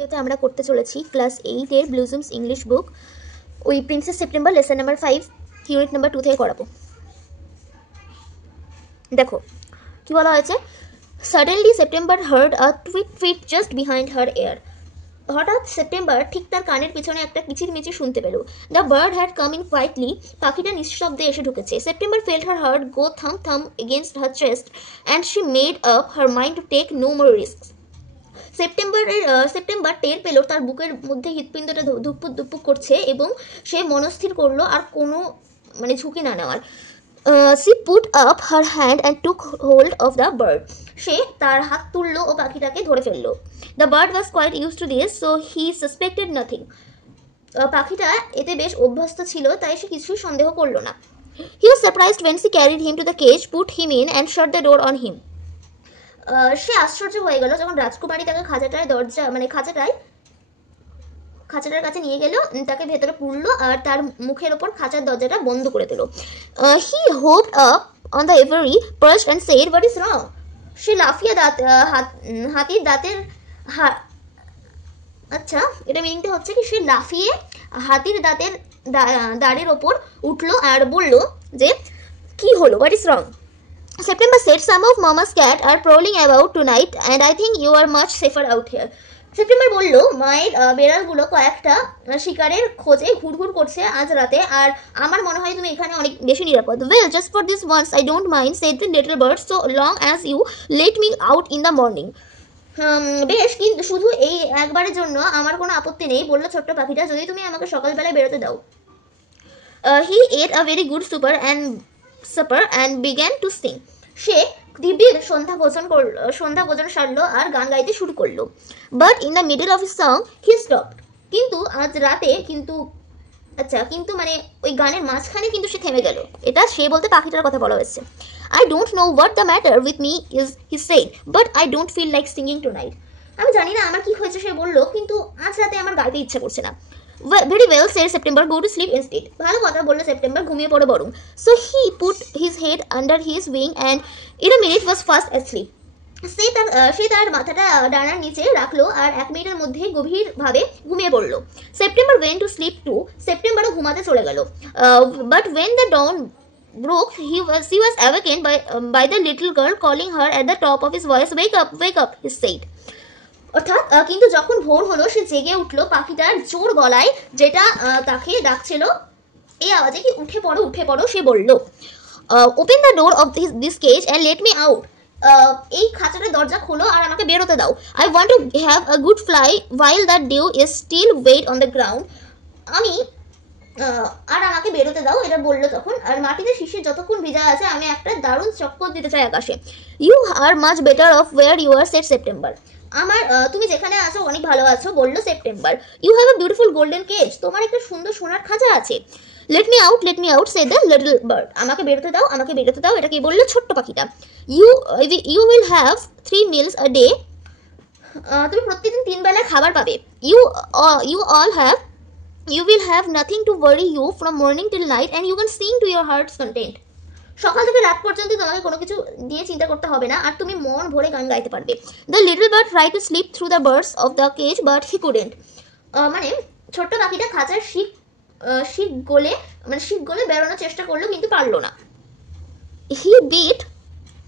ভিডিওতে আমরা করতে চলেছি ক্লাস 8 এর ব্লুজুমস ইংলিশ বুক ওই princess September lesson number 5 unit number 2 থেকে করাবো। দেখো কি বলা হয়েছে, suddenly September heard a tweet tweet just behind her ear. হঠাৎ সেপ্টেম্বর ঠিক তার কানের পিছনে একটা কিচিরমিচির শুনতে পেল। The bird had come in quietly, পাখিটা নিঃশব্দে এসে ঢুকেছে। September felt her heart go thump thump against her chest and she made up her mind to take no more risk. September টের পেল তার বুকের মধ্যে হৃৎপিণ্ডটা ধুকপুক ধুকপুক করছে এবং সে মনস্থির করলো আর কোনো ঝুঁকি না নেওয়ার। she put up her hand and took hold of the bird. সে তার হাত তুললো ও পাখিটাকে ধরে ফেললো। The bird was quite used to this, so he suspected nothing. পাখিটা এতে বেশ অভ্যস্ত ছিল, তাই সে কিছুই সন্দেহ করলো না। He was surprised when she carried him to the cage, put him in and shut the door on him. সে আশ্চর্য হয়ে গেল যখন রাজকুমারী তাকে খাঁচাটার কাছে নিয়ে গেল, তাকে ভেতরে পুরলো আর তার মুখের ওপর খাঁচার দরজাটা বন্ধ করে দিল। He hopped up on the every perched and said, what is wrong? সে লাফিয়ে হাতির দাঁতের আচ্ছা, এটা মিনিংটা হচ্ছে কি, সে লাফিয়ে হাতির দাঁতের দাঁড়ের ওপর উঠলো আর বলল যে কি হলো, what is wrong? September said, some of Mama's cat are prowling about tonight and I think you are much safer out here. September বলল, মায়ের বেড়ালগুলো কয়েকটা শিকারের খোঁজে ঘুরঘুর করছে আজ রাতে, আর আমার মনে হয় তুমি এখানে অনেক বেশি নিরাপদ। Well, just for this once I don't mind, said the little bird, so long as you let me out in the morning. বেশ, কিন্তু শুধু এই একবারের জন্য আমার কোনো আপত্তি নেই, বললো ছোট্ট পাখিটা, যদি তুমি আমাকে সকালবেলায় বেরোতে দাও। He ate a very good supper and began to sing. সে দিব্যির সন্ধ্যা ভোজন সারলো আর গান গাইতে শুরু করলো। But in the middle of his song he stopped. কিন্তু আজ রাতে কিন্তু ওই গানের মাঝখানে কিন্তু সে থেমে গেল। এটা সে বলতে পাখিটার কথা বলা হয়েছে। I don't know what the matter with me is he said, but I don't feel like singing tonight. আমি জানি না আমার কি হয়েছে, সে বললো, কিন্তু আজ রাতে আমার গাইতে ইচ্ছা করছে না। Very well, said September, go to sleep instead. ভালো কথা বললো সেপ্টেম্বর, ঘুমিয়ে পড়ো বরং। So he put his head under his wing and in a minute was fast asleep. সে তার মাথাটা ডানার নিচে রাখলো আর 1 মিনিটের মধ্যে গভীরভাবে ঘুমিয়ে পড়লো। September went to sleep too. সেপ্টেম্বরও ঘুমাতে চলে গেল। But when the dawn broke, she was awakened by the little girl calling her at the top of his voice. Wake up, he said. অর্থাৎ কিন্তু যখন ভোর হলো সে জেগে উঠলো পাখিটার জোর গলায়, যেটা তাকে ডাকছিল এই আওয়াজে, কি উঠে পড়ো সে বলল। Open the door of this cage and let me out. এই খাঁচাটার দরজা খোলো আর আমাকে বেরোতে দাও। I want to have a good fly while the dew is still wet on the ground. আমাকে বেরোতে দাও, এটা বললো তখন। আর মাটিতে শিশির যতক্ষণ ভিজা আছে, আমি একটা দারুণ চক্কর দিতে চাই আকাশে। You are much better off where you are, said September. তুমি যেখানে আছো অনেক ভালো আছো, বললো September. You have a beautiful golden cage, তোমার একটা সুন্দর সোনার খাঁচা আছে। Let me out, said the little bird. আমাকে বেরোতে দাও, এটা কি বললো ছোট্ট পাখিটা। You will have 3 meals a day. তুমি প্রতিদিন 3 বেলা খাবার পাবে। You will have nothing to worry you from morning till night and you can sing to your heart's content. সকাল থেকে রাত পর্যন্ত তোমাকে কোনো কিছু দিয়ে চিন্তা করতে হবে না আর তুমি মন ভরে গান গাইতে পারবে। The little bird tried to sleep through the birds of the cage but he couldn't. ছোট্ট পাখিটা খাঁচার শিক গলে বেরোনোর চেষ্টা করলো, কিন্তু পারলো না। He beat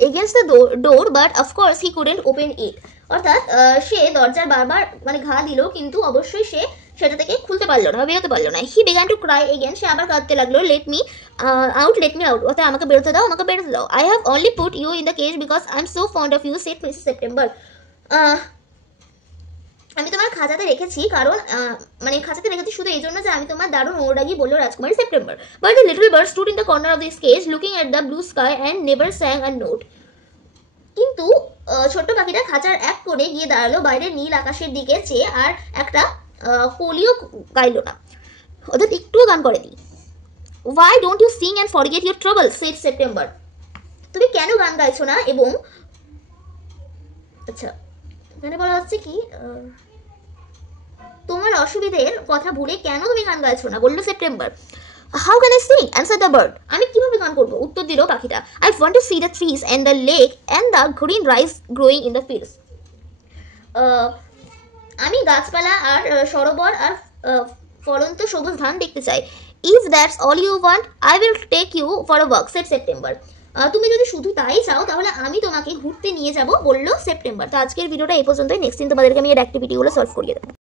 against the door but of course he couldn't open it. অর্থাৎ সে দরজার বারবার ঘা দিল, কিন্তু অবশ্যই সে সেটা থেকে খুলতে পারলো না, বেরোতে পারলো না। He began to cry again, সে আবার কাঁদতে লাগলো। লেট মি আউট, অর্থাৎ আমাকে বেরোতে দাও। I have only put you in the cage because I am so fond of you, said Mrs September. আমি তোমার খাঁচাতে রেখেছি শুধু এই জন্য যে আমি তোমার দারুণ অনুরাগী, বললো রাজকুমারী September. But the little bird stood in the corner of this cage looking at the blue sky and never স্যাং a note. কিন্তু ছোট্ট পাখিটা খাঁচার এক কোণে গিয়ে দাঁড়ালো, বাইরের নীল আকাশের দিকে চেয়ে, আর একটা কলিও গাইল না, ওদের একটুও গান করেনি। Why don't you sing and forget your trouble, said September. তুমি কেন গান গাইছো না? এবং আচ্ছা, এখানে বলা হচ্ছে কি, তোমার অসুবিধের কথা ভুলে কেন তুমি গান গাইছো না, বললো September. How can I sing? answered the bird. আমি কিভাবে গান করবো, উত্তর দিল পাখিটা। I want to see the trees and the lake and the green rice growing in the fields. আমি গাছপালা আর সরোবর আর ফলন্ত সবুজ ধান দেখতে চাই। If that's all you want I will take you for a walk, said September. তুমি যদি শুধু তাই চাও তাহলে আমি তোমাকে ঘুরতে নিয়ে যাব, বললো সেপ্টেম্বর। তো আজকের ভিডিওটা এই পর্যন্তই। নেক্সট দিন তোমাদেরকে আমি এর অ্যাক্টিভিটিগুলো সলভ করিয়ে দেবো।